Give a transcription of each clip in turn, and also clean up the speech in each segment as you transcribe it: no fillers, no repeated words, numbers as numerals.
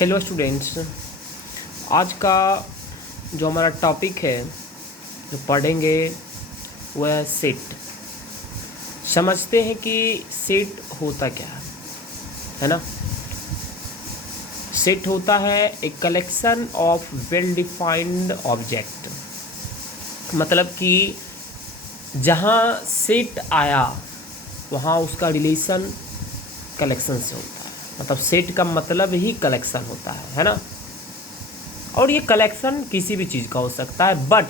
Hello students, आज का जो हमारा टॉपिक है जो पढ़ेंगे वह है सेट। समझते हैं कि सेट होता क्या है ना। सेट होता है एक collection of well defined object. मतलब कि जहाँ सेट आया वहाँ उसका रिलेशन कलेक्शन से होता है। मतलब सेट का मतलब ही कलेक्शन होता है ना। और ये कलेक्शन किसी भी चीज़ का हो सकता है, बट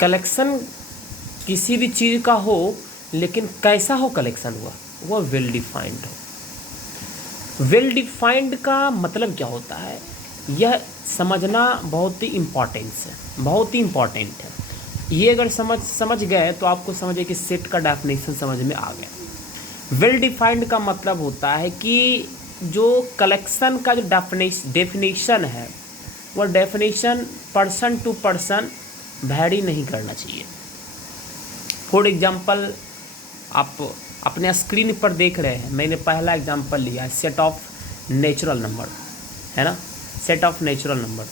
कलेक्शन किसी भी चीज़ का हो, लेकिन कैसा हो कलेक्शन हुआ वो वेल डिफाइंड हो। वेल डिफाइंड का मतलब क्या होता है यह समझना बहुत ही इम्पॉर्टेंट है। ये अगर समझ गए तो आपको समझिए कि सेट का डेफिनेशन समझ में आ गया। वेल डिफाइंड का मतलब होता है कि जो कलेक्शन का जो डेफिनेशन है वह definition person to person vary नहीं करना चाहिए। फॉर एग्जांपल, आप अपने स्क्रीन पर देख रहे हैं, मैंने पहला एग्जांपल लिया है सेट ऑफ नेचुरल नंबर, है ना, सेट ऑफ नेचुरल नंबर।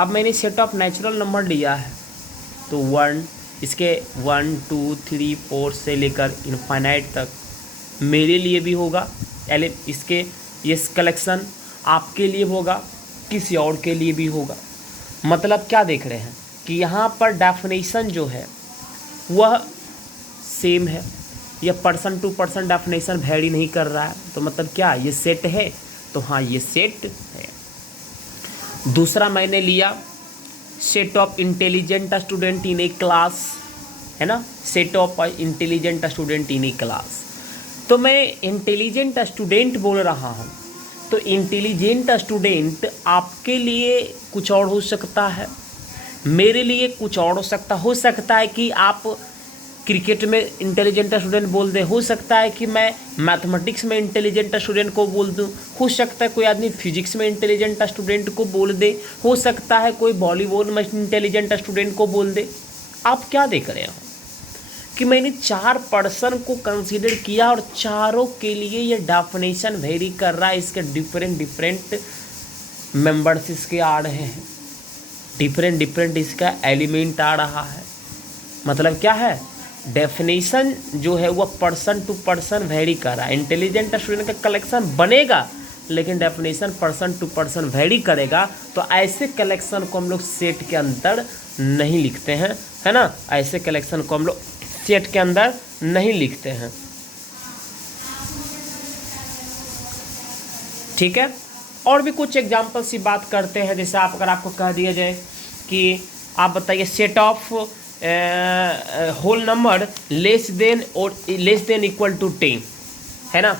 अब मैंने सेट ऑफ नेचुरल नंबर लिया है तो इसके 1 2 3 4 से लेकर इनफाइनाइट तक मेरे लिए भी होगा। इसके ये कलेक्शन आपके लिए होगा, किसी और के लिए भी होगा। मतलब क्या देख रहे हैं कि यहाँ पर डेफिनेशन जो है वह सेम है, यह person to person definition vary नहीं कर रहा है। तो मतलब क्या ये सेट है? तो हाँ, ये सेट है। दूसरा मैंने लिया set of intelligent student in A class, है ना, set of intelligent student in A class. तो मैं इंटेलिजेंट स्टूडेंट बोल रहा हूँ, तो इंटेलिजेंट स्टूडेंट आपके लिए कुछ और हो सकता है, मेरे लिए कुछ और हो सकता है कि आप क्रिकेट में इंटेलिजेंट स्टूडेंट बोल दें, हो सकता है कि मैं मैथमेटिक्स में इंटेलिजेंट स्टूडेंट को बोल दूं, हो सकता है कोई आदमी फिजिक्स में इंटेलिजेंट स्टूडेंट को बोल दे, हो सकता है कोई वॉलीबॉल में इंटेलिजेंट स्टूडेंट को बोल दे। आप क्या देख रहे हो कि मैंने 4 पर्सन को कंसीडर किया और चारों के लिए ये डेफिनेशन वेरी कर रहा है। इसके डिफरेंट मेंबर्स इसके आ रहे हैं, डिफरेंट इसका एलिमेंट आ रहा है। मतलब क्या है, डेफिनेशन जो है वह पर्सन टू पर्सन वेरी कर रहा है। इंटेलिजेंट स्टूडेंट का कलेक्शन बनेगा लेकिन definition person to person vary करेगा। तो ऐसे कलेक्शन को हम लोग सेट के अंदर नहीं लिखते हैं, है ना। ऐसे कलेक्शन को हम लोग सेट के अंदर नहीं लिखते हैं, ठीक है। और भी कुछ एग्जाम्पल सी बात करते हैं। जैसे अगर आपको कह दिया जाए कि आप बताइए set of whole number less than equal to 10, है ना।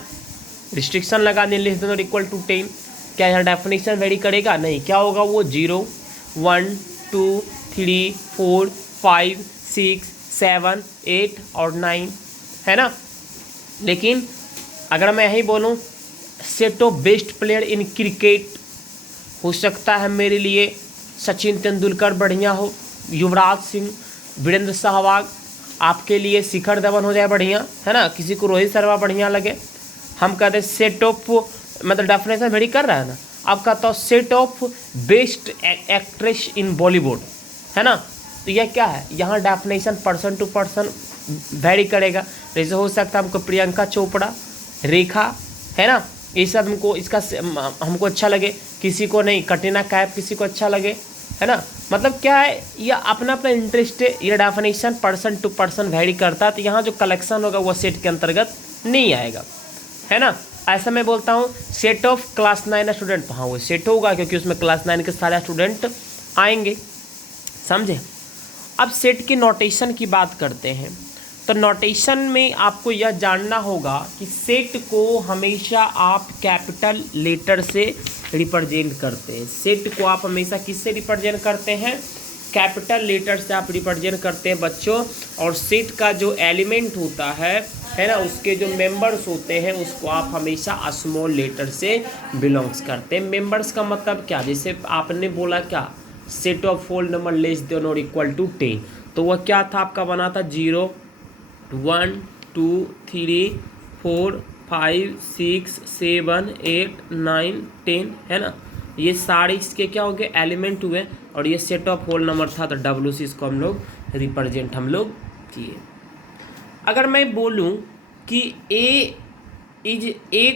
रिस्ट्रिक्शन लगा दें लेस देन और इक्वल टू 10, क्या यहाँ डेफिनेशन वेरी करेगा? नहीं। क्या होगा वो? 0 1 2 3 4 5 6 7 8 और 9, है ना। लेकिन अगर मैं यही बोलूँ set of best player in cricket, हो सकता है मेरे लिए सचिन तेंदुलकर बढ़िया हो, युवराज सिंह, वीरेंद्र सहवाग, आपके लिए शिखर धवन हो जाए बढ़िया, है ना। किसी को रोहित शर्मा बढ़िया लगे। हम कहते हैं सेट ऑफ, मतलब डेफिनेशन वेरी कर रहा है ना। आप कहता हो set of best actress in Bollywood, है ना। तो यह क्या है, यहाँ definition person to person vary करेगा। जैसे हो सकता है हमको प्रियंका चोपड़ा, रेखा, है ना, ये सब हमको अच्छा लगे, किसी को नहीं। कटरीना कैफ किसी को अच्छा लगे, है ना। मतलब क्या है, यह अपना अपना इंटरेस्ट है। ये definition person to person vary करता है। तो यहाँ जो कलेक्शन होगा वह सेट के अंतर्गत नहीं आएगा, है ना। ऐसा मैं बोलता हूँ सेट ऑफ क्लास 9 स्टूडेंट, हाँ वो सेट होगा क्योंकि उसमें क्लास 9 के सारे स्टूडेंट आएंगे, समझे। अब सेट की नोटेशन की बात करते हैं। तो नोटेशन में आपको यह जानना होगा कि सेट को हमेशा आप कैपिटल लेटर से रिप्रेजेंट करते हैं। सेट को आप हमेशा किससे रिप्रेजेंट करते हैं? कैपिटल लेटर से आप रिप्रेजेंट करते हैं बच्चों। और सेट का जो एलिमेंट होता है ना, उसके जो मेंबर्स होते हैं उसको आप हमेशा स्मॉल लेटर से बिलोंग्स करते हैं। मेंबर्स का मतलब क्या? जैसे आपने बोला क्या, set of whole number less than और इक्वल टू 10, तो वह क्या था आपका बना था? 0 1 2 3 4 5 6 7 8 9 10 है ना, ये सारे इसके क्या हो गए एलिमेंट हुए, और ये सेट ऑफ होल नंबर था, तो डब्ल्यू सी इसको हम लोग रिप्रेजेंट हम लोग किए। अगर मैं बोलूं कि ए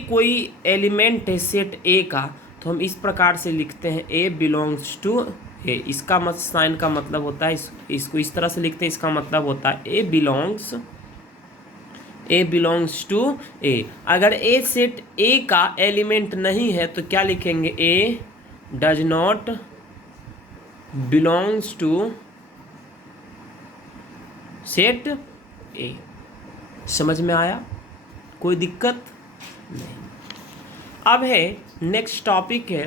कोई एलिमेंट है सेट ए का, तो हम इस प्रकार से लिखते हैं ए बिलोंग्स टू ए। इसका मत साइन का मतलब होता है इसको इस तरह से लिखते हैं, इसका मतलब होता है ए बिलोंग्स टू ए। अगर ए सेट ए का एलिमेंट नहीं है तो क्या लिखेंगे, A does not belongs to set A. समझ में आया, कोई दिक्कत नहीं। अब है नेक्स्ट टॉपिक है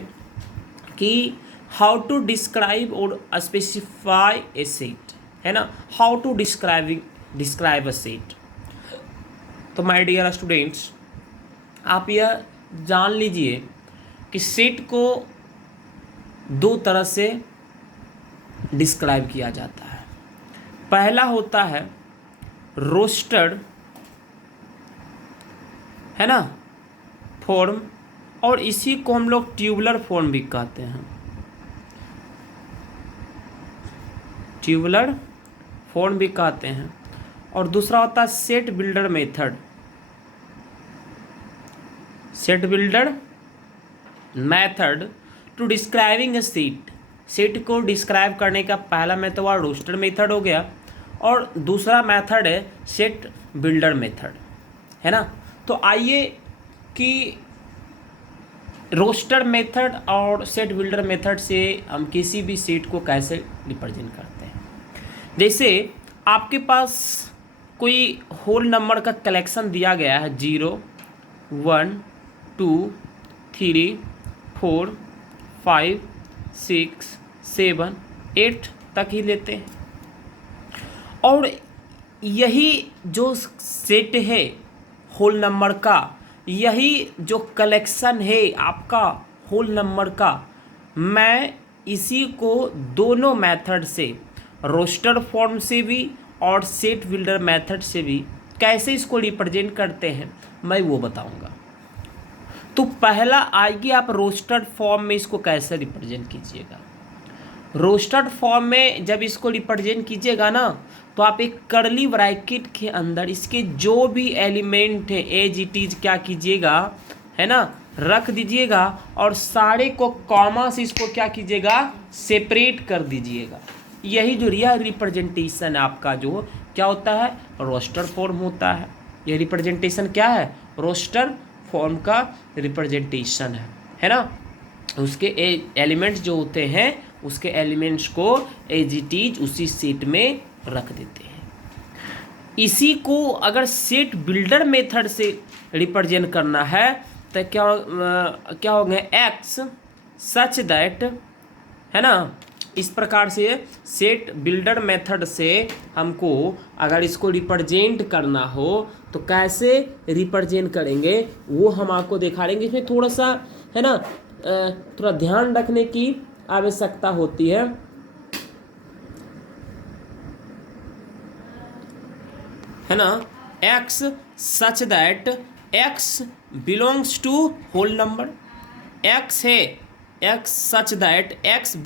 कि हाउ टू डिस्क्राइब और स्पेसिफाई ए सेट, है ना, how to describe a set. तो माय डियर स्टूडेंट्स, आप यह जान लीजिए कि सेट को दो तरह से डिस्क्राइब किया जाता है। पहला होता है रोस्टेड, है ना, फॉर्म, और इसी को हम लोग ट्यूबुलर फॉर्म भी कहते हैं, ट्यूबुलर फॉर्म भी कहते हैं। और दूसरा होता है set builder method. Set builder method to describing a set. सेट को डिस्क्राइब करने का पहला मेथड रोस्टेड मेथड हो गया, और दूसरा मेथड है सेट बिल्डर मेथड, है ना। तो आइए कि रोस्टेड मेथड और सेट बिल्डर मेथड से हम किसी भी सेट को कैसे रिप्रेजेंट करते हैं। जैसे आपके पास कोई होल नंबर का कलेक्शन दिया गया है, 0 1 2 3 4 5 6 7 8 तक ही लेते हैं, और यही जो सेट है होल नंबर का, यही जो कलेक्शन है आपका होल नंबर का, मैं इसी को दोनों मेथड से, रोस्टेड फॉर्म से भी और सेट बिल्डर मेथड से भी कैसे इसको रिप्रेजेंट करते हैं मैं वो बताऊंगा। तो पहला आइए आप रोस्टेड फॉर्म में इसको कैसे रिप्रेजेंट कीजिएगा। रोस्टेड फॉर्म में जब इसको रिप्रेजेंट कीजिएगा ना, तो आप एक कर्ली ब्रैकेट के अंदर इसके जो भी एलिमेंट है एज इट इज क्या कीजिएगा, है ना, रख दीजिएगा, और सारे को कॉमा से इसको क्या कीजिएगा, सेपरेट कर दीजिएगा। यही जो रियल रिप्रेजेंटेशन आपका जो क्या होता है, रोस्टेड फॉर्म होता है। यह रिप्रेजेंटेशन क्या है, रोस्टेड फॉर्म का रिप्रेजेंटेशन है ना। उसके एलिमेंट्स जो होते हैं, उसके एलिमेंट्स को एज इट इज उसी सेट में रख देते हैं। इसी को अगर सेट बिल्डर मेथड से रिप्रेजेंट करना है तो क्या होगा, एक्स सच दैट, है ना। इस प्रकार से सेट बिल्डर मेथड से हमको अगर इसको रिप्रेजेंट करना हो तो कैसे रिप्रेजेंट करेंगे वो हम आपको दिखा देंगे। इसमें थोड़ा सा, है ना, थोड़ा ध्यान रखने की आवश्यकता होती है ना। X such that x belongs to whole number, x है x such that x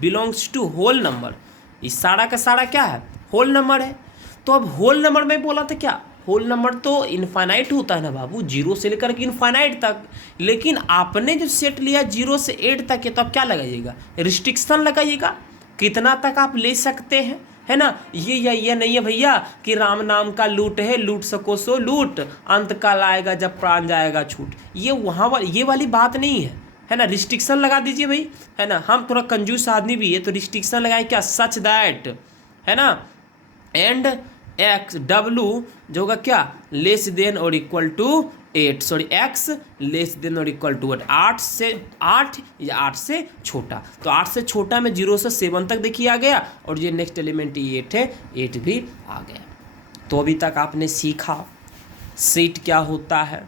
belongs to whole number. इस सारा का सारा क्या है, होल नंबर है। तो अब होल नंबर में बोला था क्या, होल नंबर तो इनफाइनाइट होता है ना बाबू, 0 से लेकर के इनफाइनाइट तक। लेकिन आपने जो सेट लिया 0 से 8 तक है, तो आप क्या लगाइएगा, रिस्ट्रिक्शन लगाइएगा, कितना तक आप ले सकते हैं, है ना। ये नहीं है भैया कि राम नाम का लूट है, लूट सको सो लूट, अंत काल आएगा जब प्राण जाएगा छूट, ये वाली बात नहीं है ना। रिस्ट्रिक्शन लगा दीजिए भाई, है ना। हम थोड़ा कंजूस आदमी भी है तो रिस्ट्रिक्शन लगाए क्या, सच दैट, है ना, एंड एक्स डब्लू जो होगा क्या, लेस देन और equal to 8, sorry X less than और इक्वल टू 8 से 8 या 8 से छोटा। तो 8 से छोटा में 0 से 7 तक देखिए आ गया, और ये नेक्स्ट एलिमेंट 8 है, 8 भी आ गया। तो अभी तक आपने सीखा सेट क्या होता है,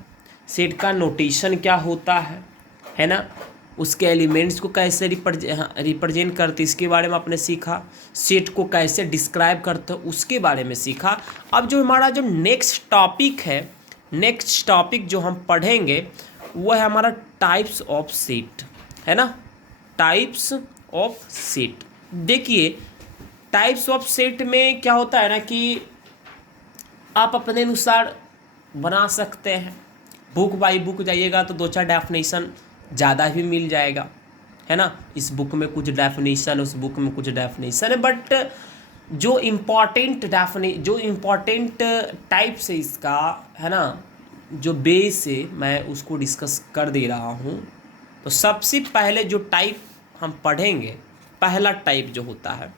सेट का नोटेशन क्या होता है ना, उसके एलिमेंट्स को कैसे रिप्रेजेंट करते इसके बारे में आपने सीखा, सेट को कैसे डिस्क्राइब करते उसके बारे में सीखा। अब जो हमारा जो नेक्स्ट टॉपिक है नेक्स्ट टॉपिक जो हम पढ़ेंगे वो है हमारा टाइप्स ऑफ सेट, है ना, टाइप्स ऑफ सेट। देखिए टाइप्स ऑफ सेट में क्या होता है ना कि आप अपने अनुसार बना सकते हैं, बुक बाई बुक जाइएगा तो 2-4 डेफिनेशन ज़्यादा भी मिल जाएगा, है ना, इस बुक में कुछ डेफिनेशन, उस बुक में कुछ डेफिनेशन है, बट जो इम्पॉर्टेंट टाइप्स है इसका, है ना, जो बेस है मैं उसको डिस्कस कर दे रहा हूँ। तो सबसे पहले जो टाइप हम पढ़ेंगे, पहला टाइप जो होता है,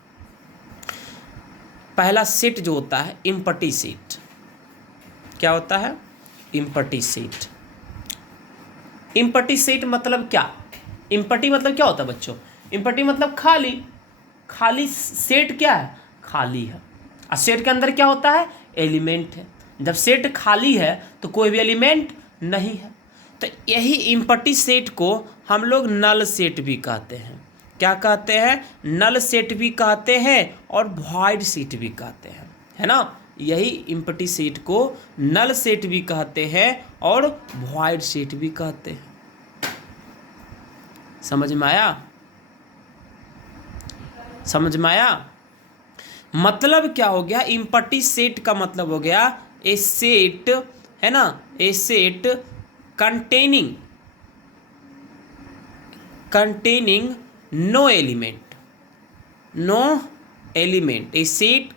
पहला सेट जो होता है इम्पटी सेट। क्या होता है? Empty set. इम्पटी सेट मतलब क्या? इम्पटी मतलब क्या होता है बच्चों? इम्पटी मतलब खाली। खाली सेट क्या है? खाली है। और सेट के अंदर क्या होता है? एलिमेंट है। जब सेट खाली है तो कोई भी एलिमेंट नहीं है। तो यही इम्पटी सेट को हम लोग नल सेट भी कहते हैं। क्या कहते हैं? नल सेट भी कहते हैं और वॉइड सेट भी कहते हैं, है ना। यही इम्पटी सेट को नल सेट भी कहते हैं और वॉइड सेट भी कहते हैं। समझ में आया? समझ में आया? मतलब क्या हो गया? इम्पटी सेट का मतलब हो गया ए सेट, है ना, ए सेट containing no element, ए सेट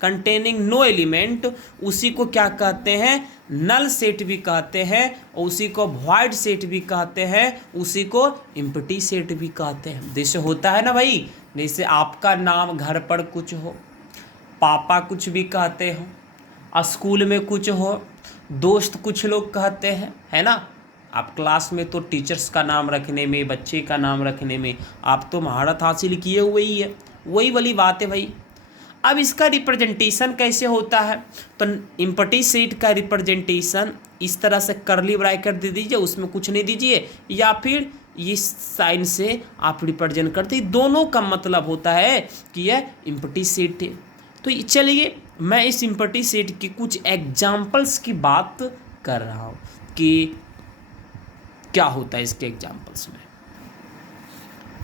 कंटेनिंग नो एलिमेंट, उसी को क्या कहते हैं? नल सेट भी कहते हैं और उसी को वॉइड सेट भी कहते हैं, उसी को इम्पटी सेट भी कहते हैं। जैसे होता है ना भाई, जैसे आपका नाम घर पर कुछ हो, पापा कुछ भी कहते हो, स्कूल में कुछ हो, दोस्त कुछ लोग कहते हैं, है ना। आप क्लास में तो टीचर्स का नाम रखने में, बच्चे का नाम रखने में आप तो महारत हासिल किए हुए ही है, वही वाली बात है भाई। अब इसका रिप्रेजेंटेशन कैसे होता है? तो इम्पटी सेट का रिप्रेजेंटेशन इस तरह से करली ब्रैकेट दे दीजिए, उसमें कुछ नहीं दीजिए, या फिर इस साइन से आप रिप्रेजेंट करते हैं। दोनों का मतलब होता है कि यह इम्पटी सेट है। तो चलिए मैं इस इम्पटी सेट की कुछ एग्जाम्पल्स की बात कर रहा हूँ कि क्या होता है इसके एग्जाम्पल्स में।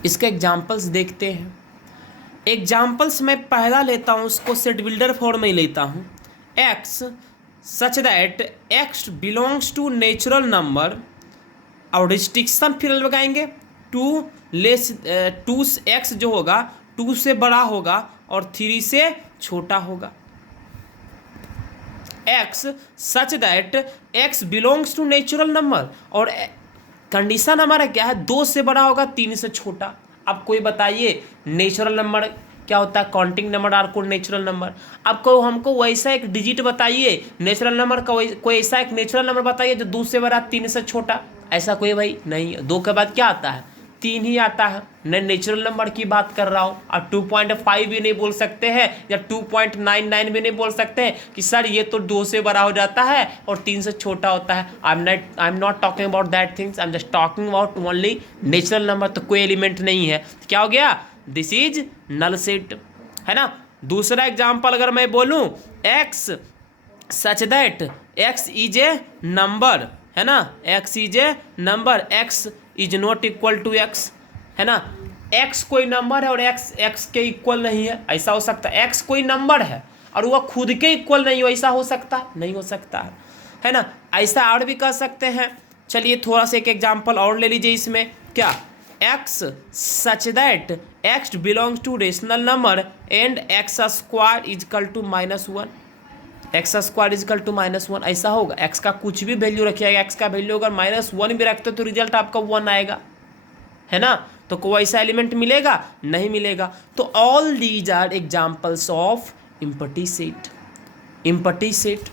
इसके एग्जाम्पल्स देखते हैं। एग्जाम्पल्स में पहला लेता हूँ, उसको सेट बिल्डर फॉर्म में लेता हूँ। X such that x belongs to natural number, और रिस्ट्रिक्शन फिर लगाएंगे, टू एक्स जो होगा 2 से बड़ा होगा और 3 से छोटा होगा। X such that x belongs to natural number, और कंडीशन हमारा क्या है? 2 से बड़ा होगा, 3 से छोटा। अब कोई बताइए नेचुरल नंबर क्या होता है? काउंटिंग नंबर आर को नेचुरल नंबर। अब को हमको वैसा एक डिजिट बताइए नेचुरल नंबर का, कोई ऐसा एक नेचुरल नंबर बताइए जो 2 से बड़ा 3 से छोटा। ऐसा कोई भाई नहीं है। 2 के बाद क्या आता है? 3 ही आता है। मैं नेचुरल नंबर की बात कर रहा हूँ। और 2.5 भी नहीं बोल सकते हैं या 2.99 भी नहीं बोल सकते हैं कि सर ये तो 2 से बड़ा हो जाता है और 3 से छोटा होता है। I am not talking about that things, I am just talking about only natural number. तो कोई एलिमेंट नहीं है, क्या हो गया? दिस इज नल सेट, है ना। दूसरा एग्जाम्पल अगर मैं बोलूँ, X such that X is a number, है ना, X is a number, X is not equal to X, है ना। एक्स कोई नंबर है और एक्स एक्स के इक्वल नहीं है, ऐसा हो सकता है? एक्स कोई नंबर है और वह खुद के इक्वल नहीं हो, ऐसा हो सकता है? नहीं हो सकता है ना। ऐसा और भी कर सकते हैं। चलिए थोड़ा सा एक एग्जाम्पल और ले लीजिए इसमें। क्या? X such that x belongs to rational number and X square is equal to -1, X square is equal to -1, ऐसा होगा? एक्स का कुछ भी वैल्यू रखिएगा, एक्स का वैल्यू अगर -1 भी रखते तो रिजल्ट आपका 1 आएगा, है ना। तो कोई ऐसा एलिमेंट मिलेगा? नहीं मिलेगा। तो all these are examples of empty set. Empty set,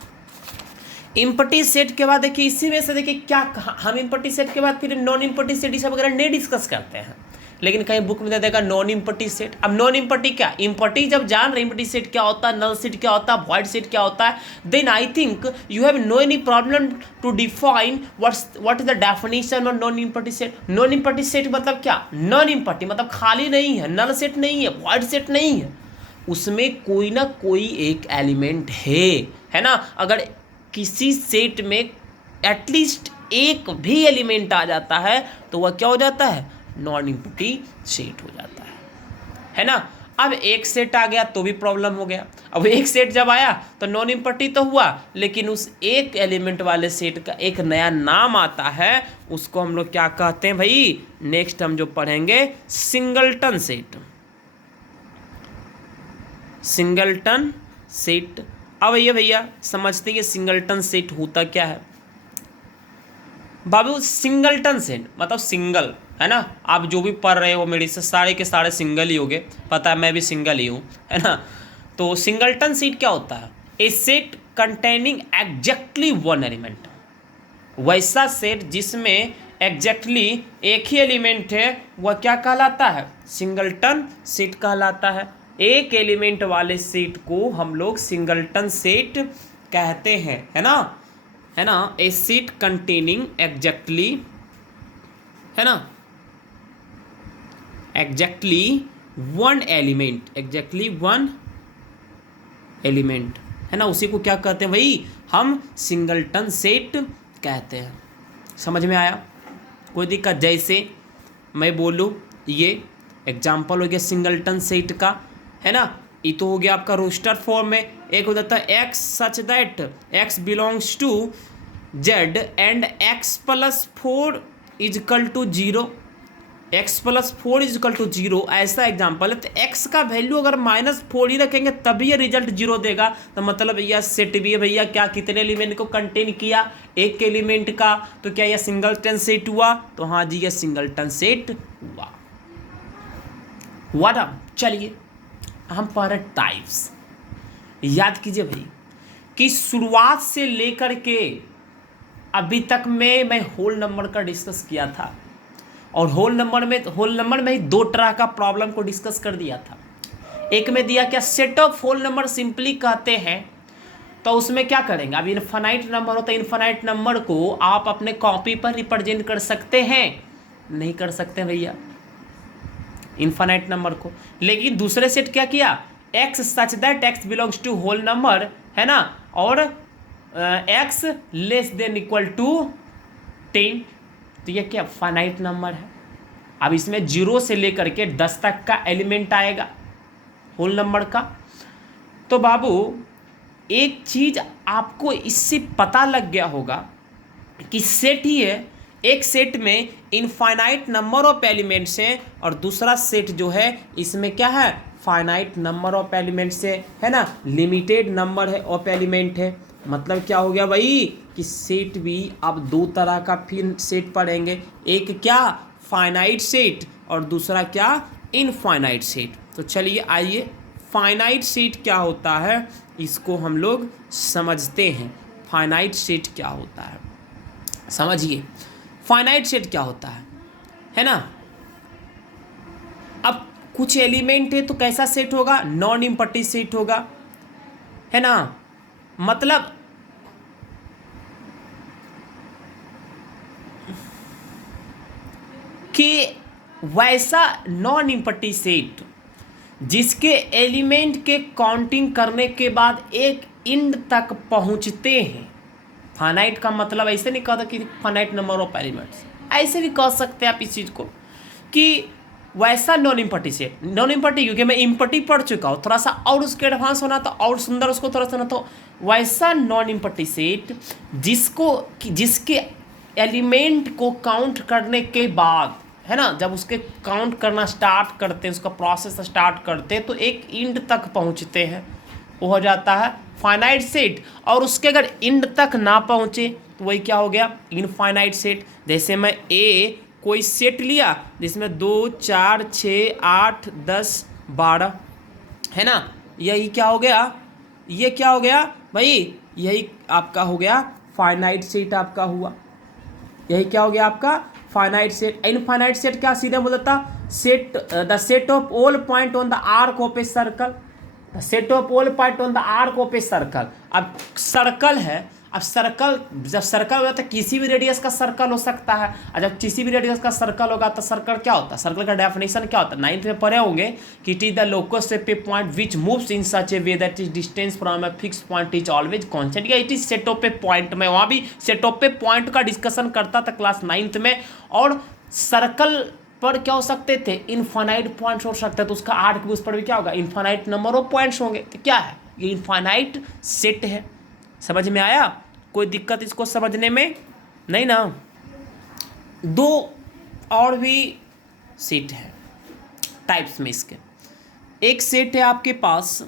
empty set के बाद देखिए, इसी में से देखिए क्या हम इम्पटी सेट के बाद फिर नॉन इम्पटी सेट सब वगैरह नहीं डिस्कस करते हैं, लेकिन कहीं बुक में दे देगा नॉन इम्पटी सेट। अब नॉन इम्पटी क्या? इम्पटी जब जान रहे इम्पटी सेट क्या होता है, नल सेट क्या होता है, वॉइड सेट क्या होता है, then I think you have no any problem to define what is the definition of non empty set. Non empty set मतलब क्या? नॉन इम्पटी मतलब खाली नहीं है, नल सेट नहीं है, वॉइड सेट नहीं है, उसमें कोई ना कोई एक एलिमेंट है ना। अगर किसी सेट में एटलीस्ट एक भी एलिमेंट आ जाता है तो वह क्या हो जाता है, नॉन एम्प्टी सेट हो जाता है ना। अब एक सेट आ गया तो भी प्रॉब्लम हो गया। अब एक सेट जब आया तो नॉन एम्प्टी तो हुआ, लेकिन उस एक एलिमेंट वाले सेट का एक नया नाम आता है, उसको हम लोग क्या कहते हैं भाई, नेक्स्ट हम जो पढ़ेंगे सिंगलटन सेट। Singleton set. अब ये भैया समझते हैं कि सिंगलटन सेट होता क्या है। बाबू सिंगलटन सेट मतलब सिंगल है ना, आप जो भी पढ़ रहे हो मेरे से सारे के सारे सिंगल ही होंगे, पता है मैं भी सिंगल ही हूँ है ना। तो सिंगलटन सेट क्या होता है, a set containing exactly one element, वैसा सेट जिसमें एग्जैक्टली एक ही एलिमेंट है वह क्या कहलाता है, सिंगलटन सेट कहलाता है। एक एलिमेंट वाले सेट को हम लोग सिंगलटन सेट कहते हैं, है ना। ए सेट कंटेनिंग एग्जैक्टली, है ना, exactly one element, exactly one element, है ना, उसी को क्या कहते हैं भाई, हम सिंगलटन सेट कहते हैं। समझ में आया, कोई दिक्कत। जैसे मैं बोलूँ ये एग्जाम्पल हो गया सिंगलटन सेट का, है ना। ये तो हो गया आपका रोस्टर फॉर्म में। एक हो जाता है x such that x belongs to z and x plus 4 equal to 0, x plus 4 equal to 0, ऐसा एग्जाम्पल है। तो एक्स का वैल्यू अगर -4 ही रखेंगे तभी ये रिजल्ट 0 देगा, तो मतलब भैया सेट भी है भैया क्या, कितने एलिमेंट को कंटेन किया, एक एलिमेंट का, तो क्या यह सिंगलटन सेट हुआ, तो हाँ जी यह सिंगलटन सेट हुआ ना। चलिए हम पढ़ रहे टाइप्स। याद कीजिए भाई कि शुरुआत से लेकर के अभी तक में मैं होल नंबर का डिस्कस किया था, और होल नंबर में ही दो तरह का प्रॉब्लम को डिस्कस कर दिया था। एक में दिया क्या, set of whole number simply कहते हैं, तो उसमें क्या करेंगे, अब इनफाइनाइट नंबर होता है, इनफाइनाइट नंबर को आप अपने कॉपी पर रिप्रेजेंट कर सकते हैं, नहीं कर सकते भैया इनफाइनाइट नंबर को। लेकिन दूसरे सेट क्या किया, x such that x belongs to whole number, है ना, और x less than equal to 10, तो ये क्या फाइनाइट नंबर है। अब इसमें 0 से लेकर के 10 तक का एलिमेंट आएगा होल नंबर का। तो बाबू एक चीज आपको इससे पता लग गया होगा कि सेट ही है, एक सेट में इनफाइनाइट नंबर ऑफ एलिमेंट्स हैं और दूसरा सेट जो है इसमें क्या है, फाइनाइट नंबर ऑफ एलिमेंट्स है ना, लिमिटेड नंबर है ऑफ एलिमेंट है। मतलब क्या हो गया भाई कि सेट भी अब दो तरह का फिर सेट पढ़ेंगे, एक क्या फाइनाइट सेट और दूसरा क्या इनफाइनाइट सेट। तो चलिए आइए फाइनाइट सेट क्या होता है इसको हम लोग समझते हैं। फाइनाइट सेट क्या होता है समझिए, फाइनाइट सेट क्या होता है ना। अब कुछ एलिमेंट है तो कैसा सेट होगा, नॉन एम्प्टी सेट होगा, है ना। मतलब कि वैसा नॉन एम्प्टी सेट जिसके एलिमेंट के काउंटिंग करने के बाद एक इंड तक पहुंचते हैं। फाइनाइट का मतलब ऐसे नहीं कहता कि फाइनाइट नंबर ऑफ एलिमेंट्स, ऐसे भी कह सकते हैं आप इस चीज़ को कि वैसा non empty set, non empty क्योंकि मैं एम्प्टी पढ़ चुका हूँ, थोड़ा सा और उसके एडवांस होना तो और सुंदर उसको थोड़ा सा ना, तो वैसा नॉन एम्प्टी सेट जिसके एलिमेंट को काउंट करने के बाद, है ना, जब उसके काउंट करना स्टार्ट करते हैं, उसका प्रोसेस स्टार्ट करते हैं तो एक इंड तक पहुँचते हैं, वो हो जाता है फाइनाइट सेट। और उसके अगर इंड तक ना पहुँचे तो वही क्या हो गया, इनफाइनाइट सेट। जैसे मैं ए कोई सेट लिया जिसमें 2 4 6 8 10 12, है ना, यही क्या हो गया, ये क्या हो गया भाई, यही आपका हो गया फाइनाइट सेट आपका हुआ, यही क्या हो गया आपका फाइनाइट सेट। इनफाइनाइट सेट क्या सीधे बोलता, set the set of all point on the arc of a circle, set of all point on the arc of a circle. अब सर्कल है, अब सर्कल, जब सर्कल होता है तो किसी भी रेडियस का सर्कल हो सकता है, और जब किसी भी रेडियस का सर्कल होगा तो सर्कल क्या होता है, सर्कल का डेफिनेशन क्या होता है, 9th में पढ़े होंगे कि it is the locus shape a point which moves in such a way that is distance from a fix point is always constant, या it is set of a point. में वहाँ भी सेट ऑफ ए पॉइंट का discussion करता था class 9th में। और circle पर क्या हो सकते थे, इनफाइनाइट पॉइंट्स हो सकते हैं, तो उसका आर्क भी उस पर भी क्या होगा, इनफाइनाइट नंबर ऑफ पॉइंट्स होंगे। तो क्या है, ये इनफाइनाइट सेट है। समझ में आया, कोई दिक्कत इसको समझने में नहीं ना। दो और भी सेट है टाइप्स में इसके। एक सेट है आपके पास,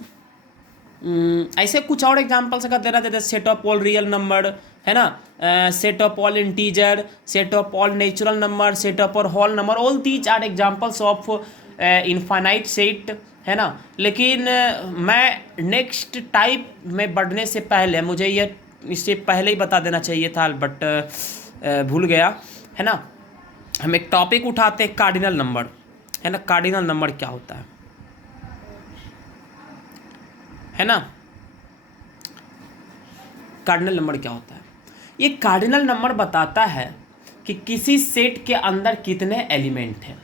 ऐसे कुछ और एग्जाम्पल्स का देना, जैसे set of all real number है ना, set of all integer, set of all natural number, set of all whole number, all these are examples of infinite set है ना। लेकिन मैं नेक्स्ट टाइप में बढ़ने से पहले, मुझे ये इससे पहले ही बता देना चाहिए था, बट भूल गया है ना। हम एक टॉपिक उठाते हैं, कार्डिनल नंबर है ना। कार्डिनल नंबर क्या होता है ना, कार्डिनल नंबर क्या होता है। ये कार्डिनल नंबर बताता है कि किसी सेट के अंदर कितने एलिमेंट हैं।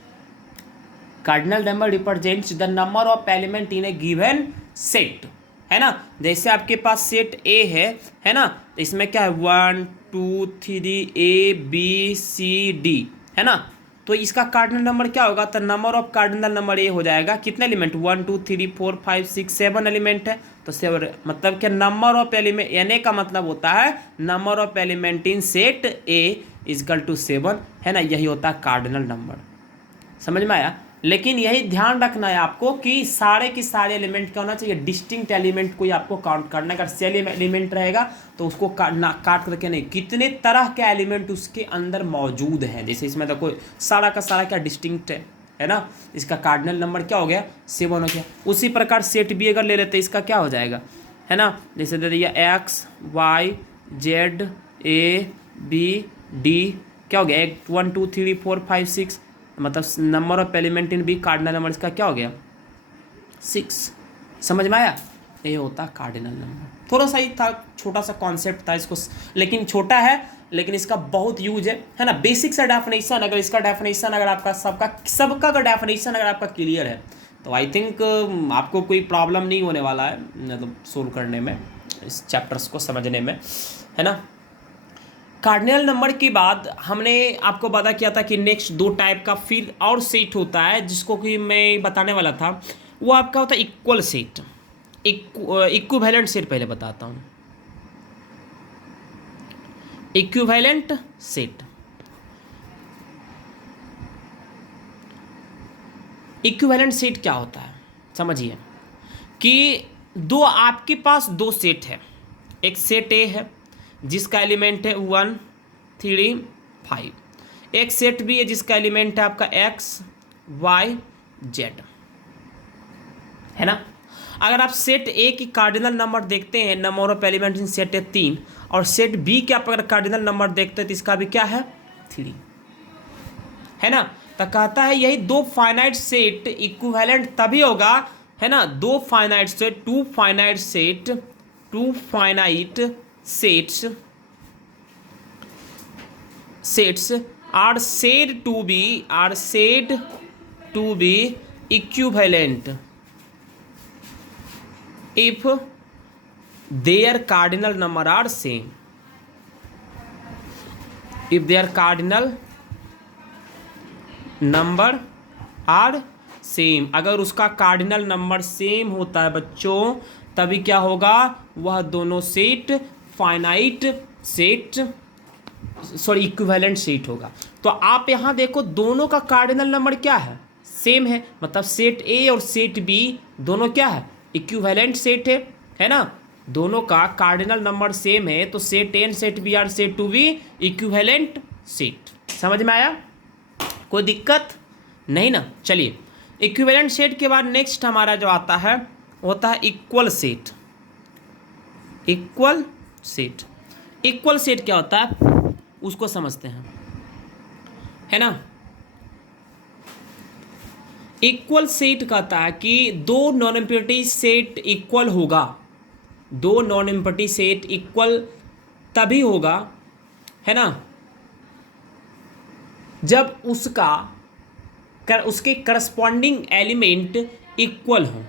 Cardinal number represents the number of element in A given set है ना। जैसे आपके पास सेट ए है ना, तो इसमें क्या है 1 2 3 ए बी सी डी है ना। तो इसका कार्डिनल नंबर क्या होगा, तो number of cardinal number A हो जाएगा, कितने एलिमेंट 1 2 3 4 5 6 7 एलिमेंट है। तो 7 मतलब क्या, नंबर ऑफ एलिमेंट, एन का मतलब होता है number of element in set A equal to 7 है ना। यही होता है कार्डिनल नंबर। समझ में आया। लेकिन यही ध्यान रखना है आपको कि सारे के सारे एलिमेंट क्या होना चाहिए, डिस्टिंक्ट एलिमेंट कोई आपको काउंट करना है। अगर सेम एलिमेंट रहेगा तो उसको काट करके नहीं, कितने तरह के एलिमेंट उसके अंदर मौजूद हैं। जैसे इसमें देखो सारा का सारा क्या डिस्टिंक्ट है ना, इसका कार्डिनल नंबर क्या हो गया 7 हो गया। उसी प्रकार सेट बी अगर ले लेते इसका क्या हो जाएगा है ना, जैसे दे दिया x y z A B D, क्या हो गया 1 2 3 4 5 6, मतलब number of element in B, cardinal number इसका क्या हो गया 6। समझ में आया, ये होता कार्डिनल नंबर। थोड़ा सा ही था, छोटा सा कॉन्सेप्ट था इसको, लेकिन छोटा है, लेकिन इसका बहुत यूज है ना। बेसिक सा डेफिनेशन, अगर इसका डेफिनेशन अगर आपका सबका अगर डेफिनेशन अगर आपका क्लियर है तो आई थिंक आपको कोई प्रॉब्लम नहीं होने वाला है, मतलब सोल्व करने में, इस चैप्टर्स को समझने में है ना। कार्डिनल नंबर के बाद हमने आपको बता किया था कि नेक्स्ट 2 टाइप का फिर और सेट होता है, जिसको कि मैं बताने वाला था। वो आपका होता है इक्वल सेट, इक्विवेलेंट सेट। पहले बताता हूँ इक्विवेलेंट सेट। इक्विवेलेंट सेट क्या होता है, समझिए कि आपके पास 2 सेट है। एक सेट ए है जिसका एलिमेंट है 1 3 5, एक सेट बी है जिसका एलिमेंट है आपका एक्स वाई जेड है ना। अगर आप सेट ए की कार्डिनल नंबर देखते हैं, number of element in set है 3, और सेट बी के आप अगर कार्डिनल नंबर देखते हैं तो इसका भी क्या है 3 है ना। तो कहता है यही 2 फाइनाइट सेट इक्विवेलेंट तभी होगा है ना। 2 finite set, 2 finite set, 2 finite sets are said to be equivalent if their cardinal number are same. If their cardinal number are same, अगर उसका कार्डिनल नंबर सेम होता है बच्चों, तभी क्या होगा, वह दोनों set finite set equivalent set होगा। तो आप यहाँ देखो दोनों का कार्डिनल नंबर क्या है, सेम है, मतलब सेट ए और सेट बी दोनों क्या है इक्विवेलेंट सेट है ना। दोनों का कार्डिनल नंबर सेम है, तो set A and set B are said to be equivalent set. समझ में आया, कोई दिक्कत नहीं ना। चलिए, इक्विवेलेंट सेट के बाद नेक्स्ट हमारा जो आता है होता है इक्वल सेट। इक्वल सेट क्या होता है उसको समझते हैं है ना। इक्वल सेट कहता है कि 2 नॉन एम्प्टी सेट इक्वल होगा, 2 नॉन एम्प्टी सेट इक्वल तभी होगा, है ना, जब उसके करस्पॉन्डिंग एलिमेंट इक्वल हो,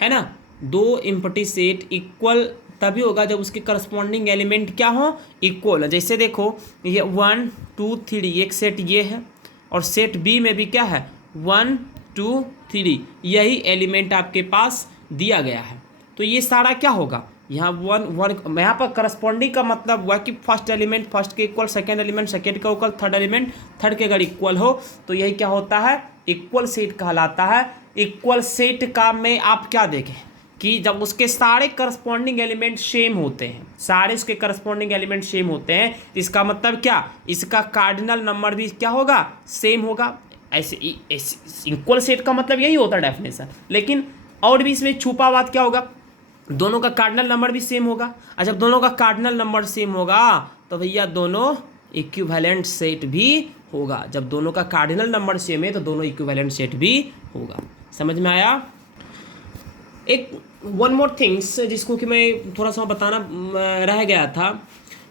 है ना। दो एम्प्टी सेट इक्वल तभी होगा जब उसके करस्पॉन्डिंग एलिमेंट क्या हो, इक्वल है। जैसे देखो ये 1 2 3 एक सेट ये है, और सेट बी में भी क्या है 1 2 3, यही एलिमेंट आपके पास दिया गया है। तो ये सारा क्या होगा, यहाँ यहाँ पर करस्पॉन्डिंग का मतलब हुआ कि फर्स्ट एलिमेंट फर्स्ट के इक्वल, सेकेंड एलिमेंट सेकेंड का इक्वल, थर्ड एलिमेंट थर्ड के अगर इक्वल हो तो यही क्या होता है, इक्वल सेट कहलाता है। इक्वल सेट का में आप क्या देखें कि जब उसके सारे करस्पॉन्डिंग एलिमेंट सेम होते हैं, सारे उसके करस्पॉन्डिंग एलिमेंट सेम होते हैं, इसका मतलब क्या, इसका कार्डिनल नंबर भी क्या होगा, सेम होगा। ऐसे इक्वल सेट का मतलब यही होता है डेफिनेशन। लेकिन और भी इसमें छुपा बात क्या होगा, दोनों का कार्डिनल नंबर भी सेम होगा। और जब दोनों का कार्डिनल नंबर सेम होगा तो भैया दोनों इक्विवेलेंट सेट भी होगा। जब दोनों का कार्डिनल नंबर सेम है तो दोनों इक्विवेलेंट सेट भी होगा। समझ में आया। एक वन मोर थिंग्स जिसको कि मैं थोड़ा सा बताना रह गया था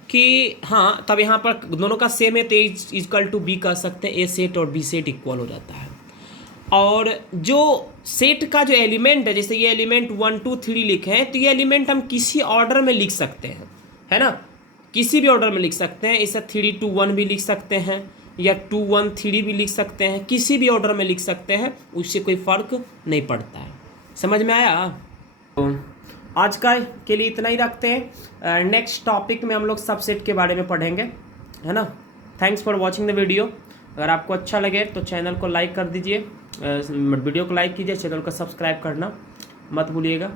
कि हाँ, तब यहाँ पर दोनों का सेम है तो ए इक्वल टू बी कह सकते हैं, ए सेट और बी सेट इक्वल हो जाता है। और जो सेट का जो एलिमेंट है, जैसे ये एलिमेंट 1 2 3 लिखे हैं, तो ये एलिमेंट हम किसी ऑर्डर में लिख सकते हैं, है ना, किसी भी ऑर्डर में लिख सकते हैं। इसे 3 2 1 भी लिख सकते हैं, या 2 1 3 भी लिख सकते हैं, किसी भी ऑर्डर में लिख सकते हैं, उससे कोई फर्क नहीं पड़ता है। समझ में आया। तो आज का के लिए इतना ही रखते हैं। नेक्स्ट टॉपिक में हम लोग सबसेट के बारे में पढ़ेंगे, है ना। Thanks for watching the video. अगर आपको अच्छा लगे तो चैनल को लाइक कर दीजिए, वीडियो को लाइक कीजिए, चैनल को सब्सक्राइब करना मत भूलिएगा,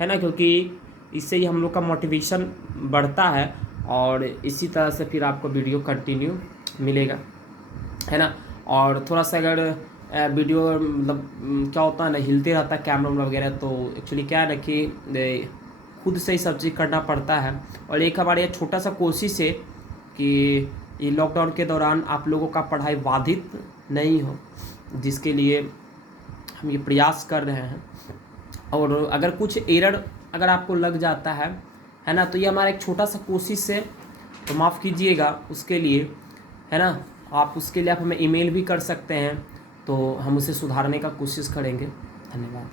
है ना, क्योंकि इससे ही हम लोग का मोटिवेशन बढ़ता है और इसी तरह से फिर आपको वीडियो कंटिन्यू मिलेगा, है ना। और थोड़ा सा अगर वीडियो मतलब क्या होता है ना, हिलते रहता है कैमरा वगैरह, तो एक्चुअली क्या है ना कि खुद से ही सब चीज़ करना पड़ता है। और एक हमारे यहाँ छोटा सा कोशिश है कि ये लॉकडाउन के दौरान आप लोगों का पढ़ाई बाधित नहीं हो, जिसके लिए हम ये प्रयास कर रहे हैं। और अगर कुछ एरर अगर आपको लग जाता है ना, तो ये हमारा एक छोटा सा कोशिश है, तो माफ़ कीजिएगा उसके लिए, है ना। आप उसके लिए आप हमें ईमेल भी कर सकते हैं, तो हम उसे सुधारने का कोशिश करेंगे। धन्यवाद।